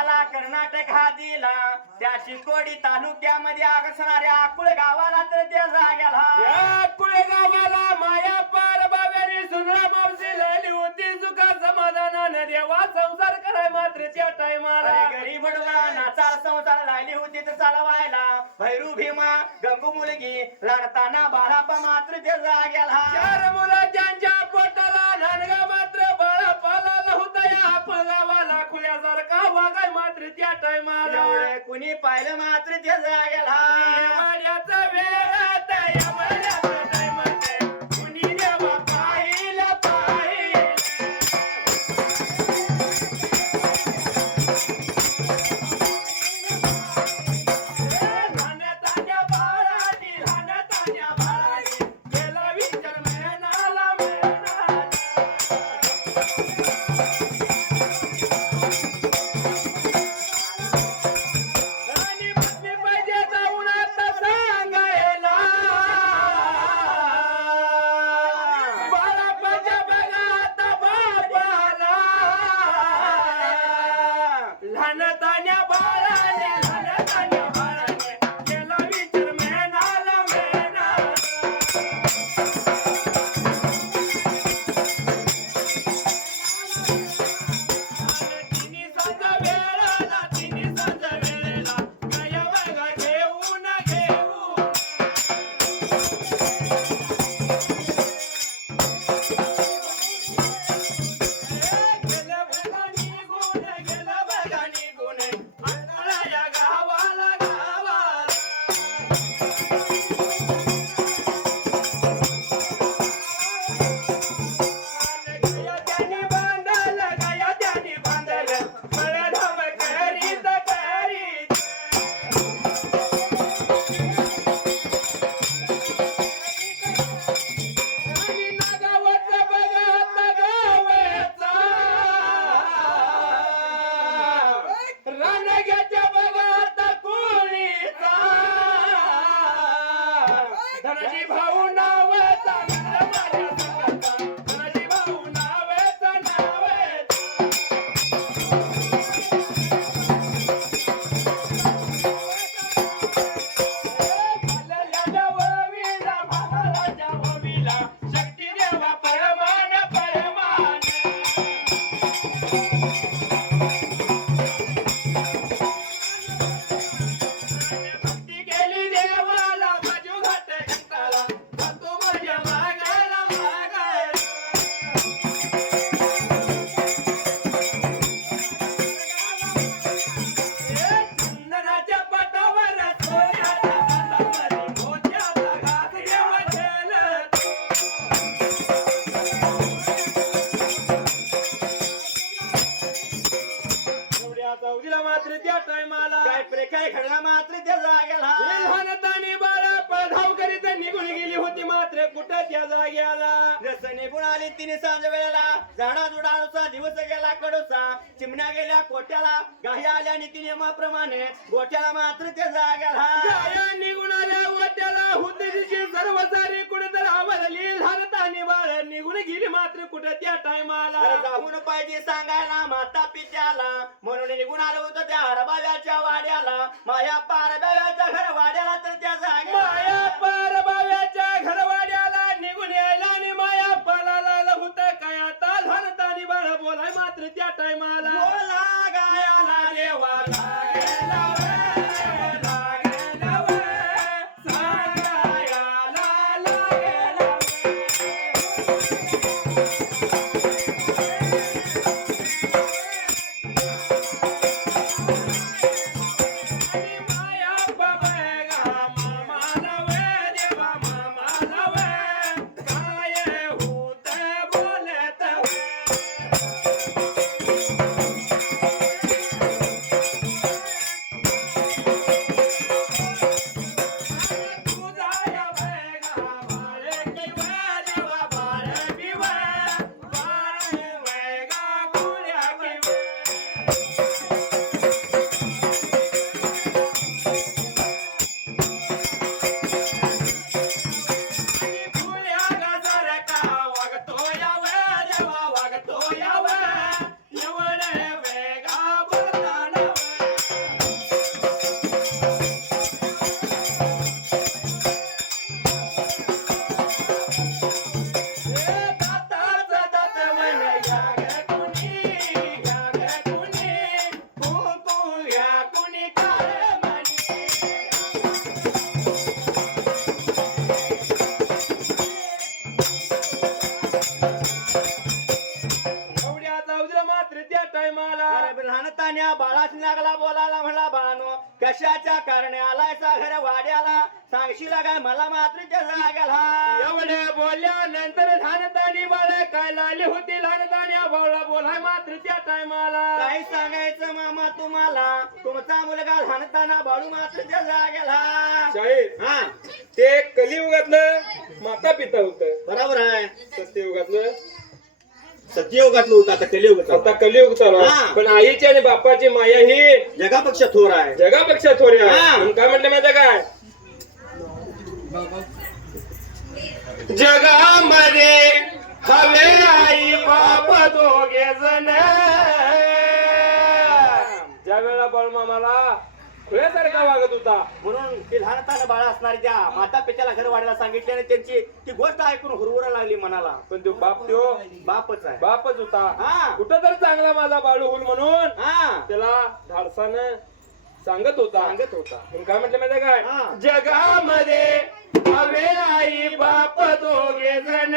राजाला कर्नाटक हा दिला त्या चिकोडी तालुक्यामध्ये असणाऱ्या आकुळ गावाला तर त्या जाग्याला. या कुळे गावाला माया पार बाब्याने सुंदरा मावशी झाली होती. सुखा समाधानानं देवा संसार कराय मात्र त्या टायमाला. गरीब नाचा संसार लागली होती तर चालवायला. भैरू भीमा गंगू मुलगी लढताना बाळापा मात्र त्या जाग्याला. चार मुलं ज्यांच्या पोटाला नानगा मात्र खुल्यासारखा वागाय मात्र त्या टायमाला कुणी पाहिलं मात्र त्या जाग्याला वेळ कुठं त्या जाग्याला जसं निघून आली तिने सांज वेळेला. झाडा जुडानुसा दिवस गेला कडूसा चिमण्या गेल्या कोट्याला. गाई आल्या नीती नियमाप्रमाणे गोट्याला मात्र त्या जाग्याला गाया निघून आल्या वाट्याला हुद्देशीची सर्व सारी कुठे तर आवडली लहानतानी बाळ निघून गेली मात्र कुठं त्या टायमाला. जाऊन पाहिजे सांगायला माता पित्याला. म्हणून निघून आलो होतो त्या हरबाव्याच्या वाड्याला. माया पारबाव्याच्या घर वाड्याला तर त्या जाग्याला माया पार बाव्याच्या कशाच्या कारणे आलाय सा घर वाड्याला? सांगशील काय मला मात्र त्याचा गेला एवढे बोलल्यानंतर लहानतानी बाळ काय लाली होती? लहानतानी बाळा बोलाय मात्र त्या टायमाला. काय सांगायचं मामा तुम्हाला? तुमचा मुलगा लहानताना बाळू मात्र त्याचा गेला शाळेत हा. ते कलियुगातलं माता पिता होत. बरोबर आहे. सत्ययुगातलं. सत्ययुगातलं होतं आता कलियुगात आता कलियुग चालू आहे. हा. पण आईची आणि बापाची माया ही जगापेक्षा थोर आहे. जगापेक्षा थोडी आहे. काय म्हटलं माहिती काय? जगामध्ये हवे आई बाप दोघे जण. ज्या वेळेला बाळमामाला खुल्यासारखा वागत होता. म्हणून ते लहानताना बाळ असणारे त्या माता पित्याला घर वाढायला सांगितले आणि त्यांची ती गोष्ट ऐकून हुरहुरा लागली मनाला. पण तो बाप तो बापच आहे. बापच होता. हा. कुठं तर चांगला माझा बाळू होईल म्हणून हा. त्याला धाडसानं सांगत होता. सांगत होता. पण काय म्हटलं माहिती काय? हा. जगामध्ये हवे आई बाप दोघे जण.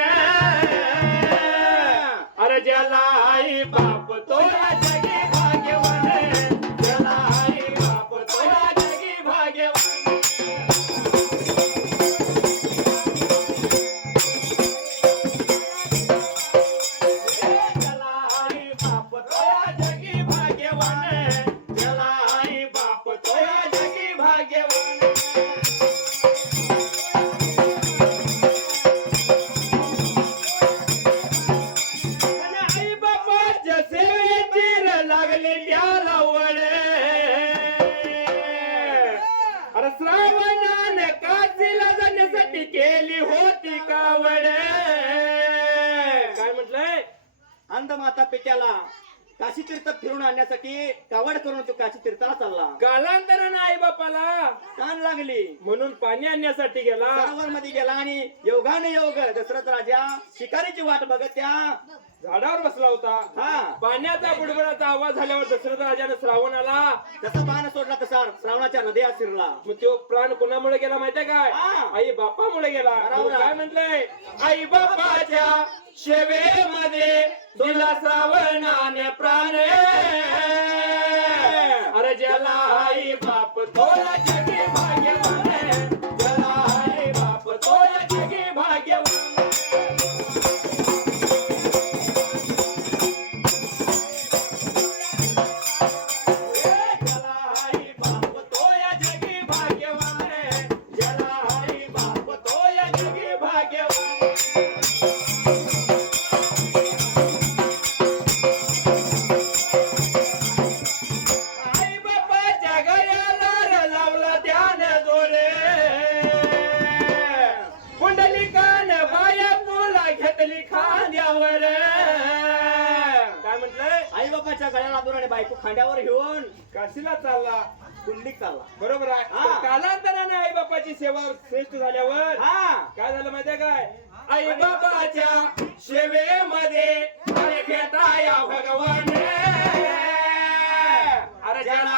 श्रावणाने काशीला जाण्यासाठी केली होती कावड. काय म्हटलंय? अंध माता पित्याला काशी तीर्थ फिरून आणण्यासाठी कावड करून तो काशी तीर्थाला चालला. कालांतरानं आई बापाला कान लागली. म्हणून पाणी आणण्यासाठी गेला. सरोवर मध्ये गेला आणि योगाने योग दशरथ राजा शिकारीची वाट बघत त्या झाडावर बसला होता. हा. पाण्याचा बुडबुडाचा आवाज झाल्यावर दशरथ राजाने श्रावण आला. तसा बाण सोडला तसा श्रावणाच्या नद्या शिरला. मग तो प्राण कोणामुळे गेला माहितीये काय? हा. आई बापामुळे गेला. बरोबर. मग काय म्हटलंय आई बापाच्या शेवेमध्ये दिला श्रावणाने प्राण. अरे ज्याला आई बाप तोला आई बापाच्या गळ्याला दोन आणि बायको खांद्यावर घेऊन काशीला चालला. कुंडलीत चालला. बरोबर आहे. हा. पण कालांतराने आई बापाची सेवा श्रेष्ठ झाल्यावर हा. काय झालं माहितीये काय? आई बाबाच्या सेवेमध्ये अरे भेटाया भगवान. अरे ज्याला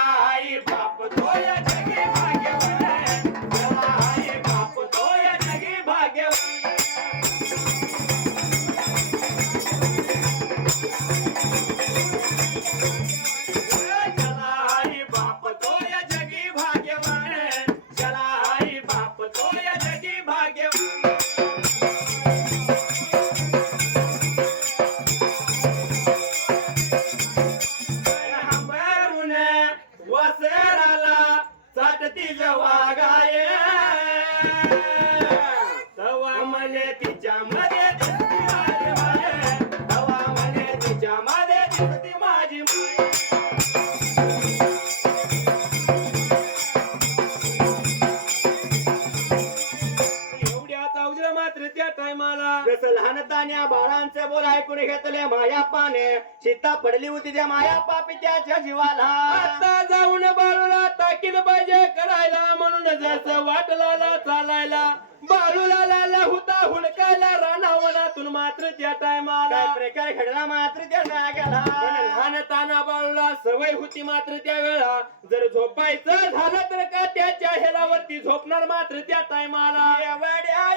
सीता पडली होती त्या माया पापी त्याच्या जीवाला. आता जाऊन बाळूला ताकीद पाहिजे करायला म्हणून जसं वाटलाला चालायला. बाळूला लाला होता हुडकायला रानावनातून मात्र त्या टायमाला प्रकार घडला मात्र त्या नागाला ताना बाळूला सवय होती मात्र त्या वेळा. जर झोपायचं झालं तर का त्याच्या हेलावरती झोपणार मात्र त्या टायमाला वेळा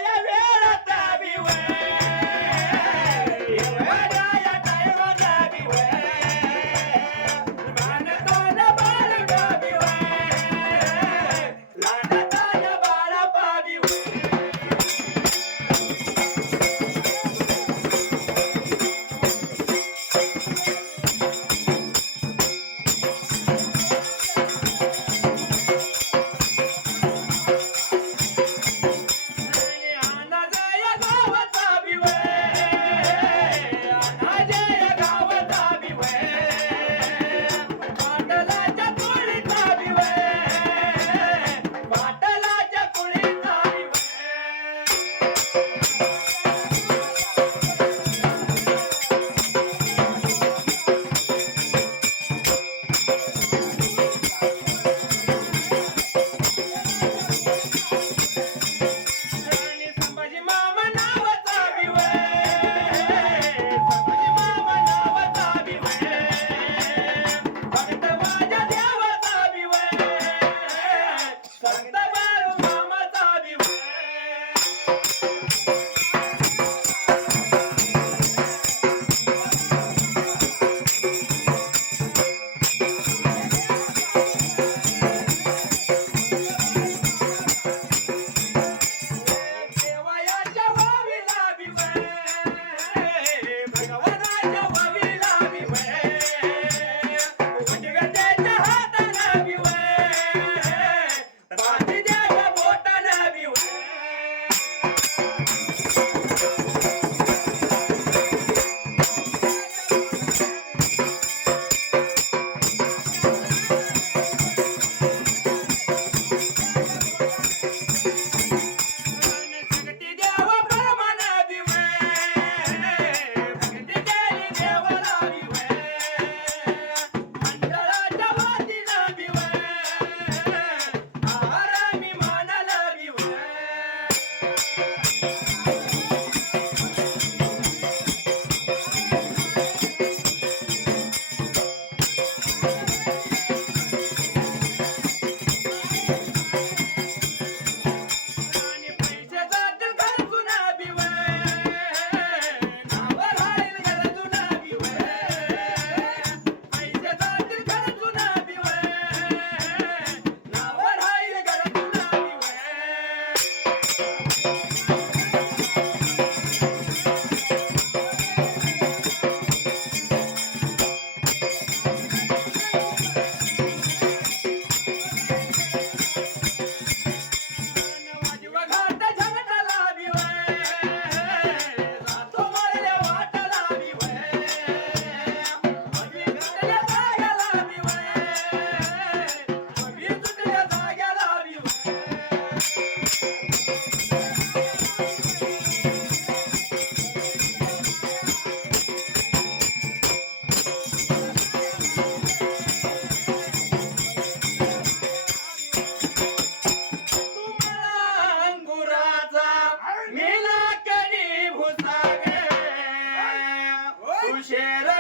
Cruzeiro!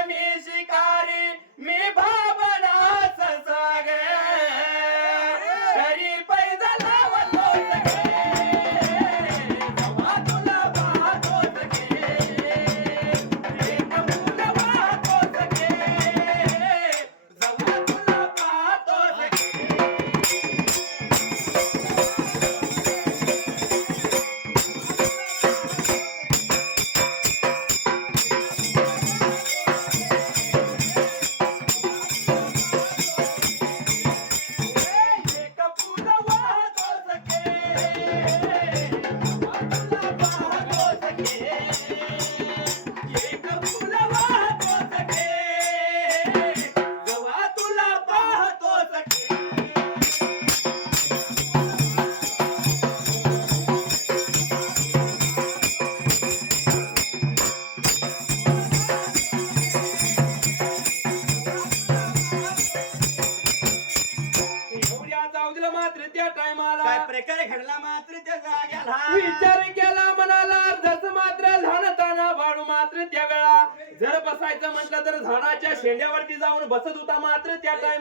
म्हटलं तर झाडाच्या शेंड्यावरती जाऊन बसत होता मात्र त्या टाइम